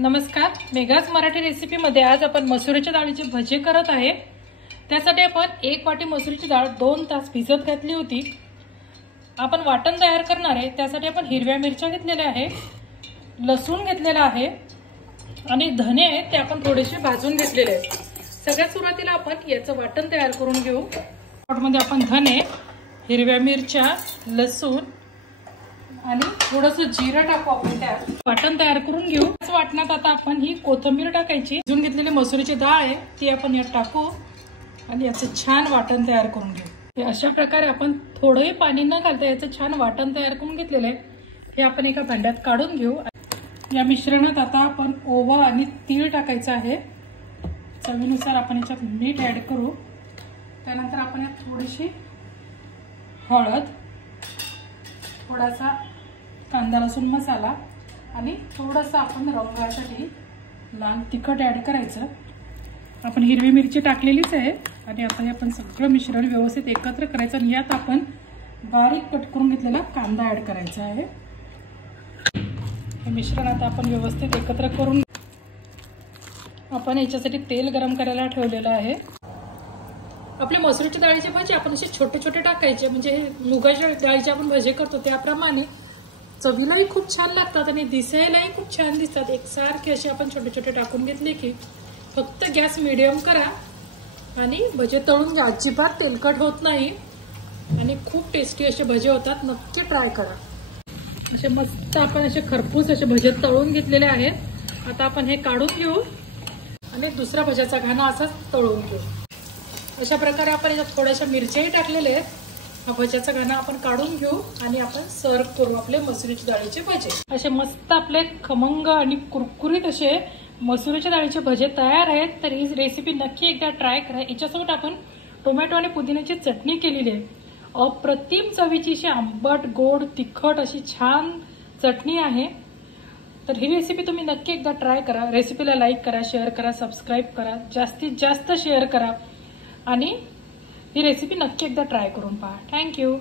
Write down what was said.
नमस्कार, मेघाज मराठी रेसिपीमध्ये आज आपण मसुरीच्या डाळीचे भजे करत आहे। त्यासाठी आपण 1 वाटी मसुरीची डाळ 2 तास भिजत घातली होती। आपण वाटण तयार करणार आहे, त्यासाठी आपण हिरव्या मिरच्या घेतलेल्या आहे, लसूण घेतलेला आहे आणि धने आहेत ते आपण थोडेसे भाजून घेतलेले आहेत। सगळ्यात सुरुवातीला आपण याचं वाटण तयार करून घेऊ। मध्ये आपण धने, हिरव्या मिरच्या, लसूण आणि थोडंसं जिरं टाकू। आपण त्यात वाटण तयार करून घेऊ। वाटणात आता आपण ही कोथिंबीर टाकायची, भिजून घेतलेली मसुरीची डाळ आहे ती आपण यात टाकू आणि याचं छान वाटण तयार करून घेऊ। अशा प्रकारे आपण थोडंही पाणी न घालता याचं छान वाटण तयार करून घेतलेलं आहे। हे आपण एका भांड्यात काढून घेऊ। या मिश्रणात आता आपण ओवा आणि तीळ टाकायचं आहे। चवीनुसार आपण याच्यात मीठ ऍड करू। त्यानंतर आपण यात थोडीशी हळद, थोडासा कांदा लसूण मसाला आणि थोडासा आपण रंगासाठी लाल तिखट ऍड करायचं। आपण हिरवी मिरची टाकलेलीच आहे आणि आता हे आपण सगळं मिश्रण व्यवस्थित एकत्र करायचं आणि यात आपण बारीक कट करून घेतलेला कांदा ऍड करायचा आहे। हे मिश्रण आता आपण व्यवस्थित एकत्र करून आपण याच्यासाठी तेल गरम करायला ठेवलेलं आहे। आपले मसुरीच्या डाळीचे भजे आपण असे छोटे छोटे टाकायचे, म्हणजे मुगाच्या डाळीचे आपण भजे करतो त्याप्रमाणे चवीलाही खूप छान लागतात आणि दिसायलाही खूप छान दिसतात। एकसारखे असे आपण छोटे छोटे टाकून घेतले की फक्त गॅस मीडियम करा आणि भजे तळून घ्या। अजिबात तेलकट होत नाही आणि खूप टेस्टी असे भजे होतात, नक्की ट्राय करा। असे मस्त आपण असे खरपूस असे भजे तळून घेतलेले आहेत। आता आपण हे काढून घेऊ आणि दुसरा भज्याचा घाणा असाच तळून घेऊ। अशा प्रकारे आपण याच्यात थोड्याशा मिरच्याही टाकलेल्या आहेत। हा भज्याचा घाणा आपण काढून घेऊ आणि आपण सर्व करू आपले मसुरीच्या डाळीचे भजे। असे मस्त आपले खमंग आणि कुरकुरीत असे मसुरीच्या डाळीचे भजे तयार आहेत। तर ही रेसिपी नक्की एकदा ट्राय करा। याच्यासोबत आपण टोमॅटो आणि पुदिन्याची चटणी केलेली आहे। अप्रतिम चवीची अशी आंबट गोड तिखट अशी छान चटणी आहे। तर ही रेसिपी तुम्ही नक्की एकदा ट्राय करा। रेसिपीला लाईक करा, शेअर करा, सबस्क्राईब करा, जास्तीत जास्त शेअर करा आणि ही रेसिपी नक्की एकदा ट्राय करून पहा। थँक्यू।